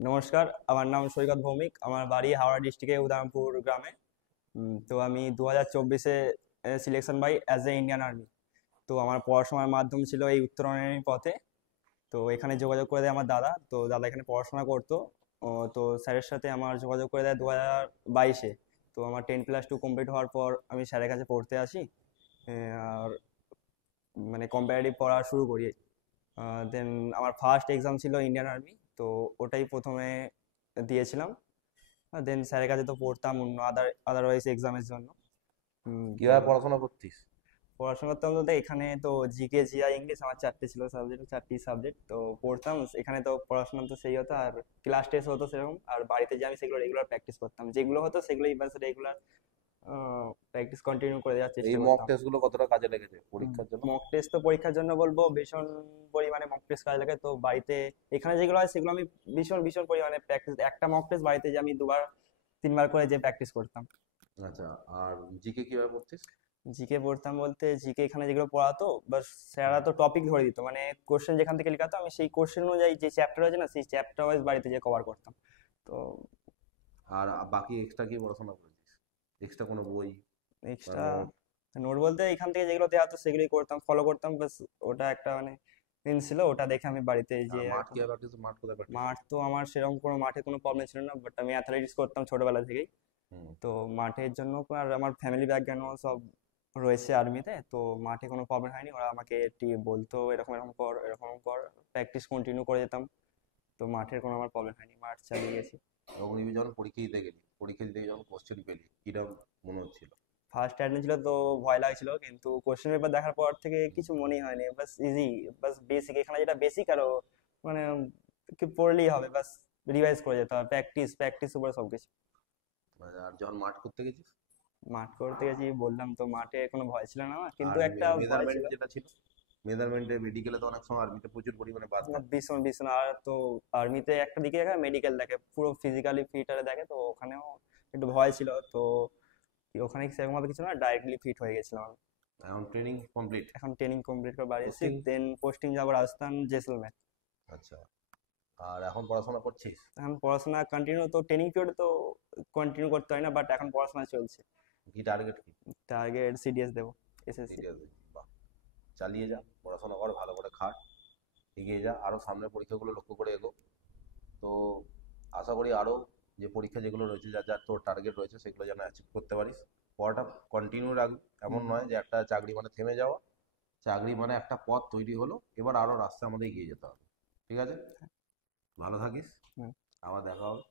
নমস্কার, আমার নাম সৈকত ভৌমিক। আমার বাড়ি হাওড়া ডিস্ট্রিক্টে উদয়পুর গ্রামে। তো আমি 2024-এ সিলেকশন পাই অ্যাজ এ ইন্ডিয়ান আর্মি। তো আমার পড়াশোনার মাধ্যম ছিল এই উত্তরণের পথে। তো এখানে যোগাযোগ করে দেয় আমার দাদা। তো দাদা এখানে পড়াশোনা করতো। তো স্যারের সাথে আমার যোগাযোগ করে দেয় 2022-এ। তো আমার 10+2 কমপ্লিট হওয়ার পর আমি স্যারের কাছে পড়তে আসি। আর মানে কম্পারেটিভ পড়া শুরু করি। দেন আমার ফার্স্ট এক্সাম ছিল ইন্ডিয়ান আর্মি। তো ওটাই প্রথমে দিয়েছিলাম। দেন স্যারের কাছে তো পড়তাম অন্য আদারওয়াইজ এক্সামের জন্য। তো কিভাবে পড়াশোনা করতিস? পড়াশোনা করতাম বলতে এখানে তো জিকে জিআই ইংলিশ আমার চারটে ছিল সাবজেক্ট, চারটি সাবজেক্ট তো পড়তাম এখানে। তো পড়াশোনা তো সেই হতো, আর ক্লাস টেস্ট হতো সেরকম। আর বাড়িতে যে আমি সেগুলো রেগুলার প্র্যাকটিস করতাম, যেগুলো হতো সেগুলোই বাস রেগুলার প্র্যাকটিস কন্টিনিউ করে যাওয়ার এই চেষ্টা মক করতাম। টেস্ট গুলো কতটা কাজে লেগেছে পরীক্ষার জন্য? মক টেস্ট তো পরীক্ষার জন্য বলবো ভীষণ পরিমাণে মক টেস্ট কাজে লাগে। তো বাড়িতে এখানে যেগুলো হয় সেগুলো আমি ভীষণ ভীষণ পরিমাণে প্র্যাকটিস, একটা মক টেস্ট বাড়িতে যে আমি দুবার তিনবার করে যে প্র্যাকটিস করতাম। আচ্ছা, আর জিকে কিভাবে পড়তিস? জিকে পড়তাম বলতে জিকে এখানে যেগুলো পড়াতো বাস স্যাররা তো টপিক ধরে দিত, মানে কোশ্চেন যেখান থেকে লেখাতো আমি সেই কোশ্চেন অনুযায়ী যে চ্যাপ্টার আছে না সেই চ্যাপ্টার ওয়াইজ বাড়িতে যে কভার করতাম। তো আর বাকি এক্সট্রা কি পড়াশোনা করেছিস? এক্সট্রা কোনো বই বা এক্সট্রা নোট? নোট বলতে এখান থেকে যেগুলো দেওয়া হতো সেগুলোই করতাম, ফলো করতাম বাস। ওটা একটা মানে দিন ছিল, ওটা দেখে আমি বাড়িতে যে আর মাঠ এখন কিভাবে প্র্যাকটিস, মাঠ কোথায় প্র্যাকটিস মাঠ করতিস? তো আমার সেরকম কোনো মাঠে কোনো প্রবলেম ছিল না, বাট আমি অ্যাথলেটিক্স করতাম ছোটবেলা থেকেই। হুম। তো মাঠের জন্য আর আমার ফ্যামিলি ব্যাকগ্রাউন্ডও সব রয়েছে আর্মিতে, তো মাঠে কোনো প্রবলেম হয়নি। ওরা আমাকে বলতো এরকম এরকম কর এরকম কর, প্র্যাকটিস কন্টিনিউ করে যেতাম। তো মাঠের কোনো আমার প্রবলেম হয়নি, মাঠ চালিয়ে গেছি। অগ্নিবীর যখন পরীক্ষা দিতে গেলি, পরীক্ষা দিতে গিয়ে যখন কোশ্চেন পেলি, কিরকম মনে হচ্ছিল? ফার্স্ট অ্যাটেম্প ছিল তো ভয় লাগছিল, কিন্তু কোশ্চেন পেপার দেখার পর থেকে কিছু মনেই হয়নি, বাস ইজি। বাস বেসিক, এখানে যেটা বেসিক আরো মানে কি পড়লেই হবে, বাস রিভাইজ করে যেতে হবে, প্র্যাকটিস প্র্যাকটিস উপরে সবকিছু। আর যখন মাঠ করতে গেছিস? মাঠ করতে গেছি বললাম তো, মাঠে কোনো ভয় ছিল না আমার, কিন্তু আর একটা ভয় মেজারমেন্ট ছিল। যেটা ছিল, মেজারমেন্টে মেডিকেলে তো অনেক সময় আর্মিতে প্রচুর পরিমাণে বাদ না, থাকে। ভীষণ ভীষণ। আর তো আর্মিতে একটা দিকে দেখে মেডিকেল দেখে, পুরো ফিজিক্যালি ফিট আরে দেখে, তো ওখানেও একটু ভয় ছিল। তো ওখানে সেরকম ভাবে কিছু না, ডাইরেক্টলি ফিট হয়ে গেছিলাম আমি। এখন ট্রেনিং কমপ্লিট? এখন ট্রেনিং কমপ্লিট করে বাড়ি এসেছি, পোস্টিং? দেন পোস্টিং যাবো রাজস্থান জেসলমের। আচ্ছা, আর এখন পড়াশোনা করছিস? এখন পড়াশোনা কন্টিনিউ, তো ট্রেনিং পিরিয়ডে তো কন্টিনিউ করতে হয় না, বাট এখন পড়াশোনা চলছে। কি টার্গেট, কি? টার্গেট সিডিএস দেবো, এসএসসি। সিরিয়াস? বাহ, চালিয়ে যা, পড়াশোনা কর, ভালো করে খাট, এগিয়ে যা, আরও সামনের পরীক্ষাগুলো লক্ষ্য করে এগো। তো আশা করি আরও যে পরীক্ষা যেগুলো রয়েছে, যা যা তোর টার্গেট রয়েছে সেগুলো যেন অ্যাচিভ করতে পারিস। পড়াটা কন্টিনিউ রাখবি। এমন নয় যে একটা চাকরি মানে থেমে যাওয়া, চাকরি মানে একটা পথ তৈরি হলো, এবার আরও রাস্তায় আমাদের এগিয়ে যেতে হবে। ঠিক আছে? ভালো থাকিস, আবার দেখা হবে।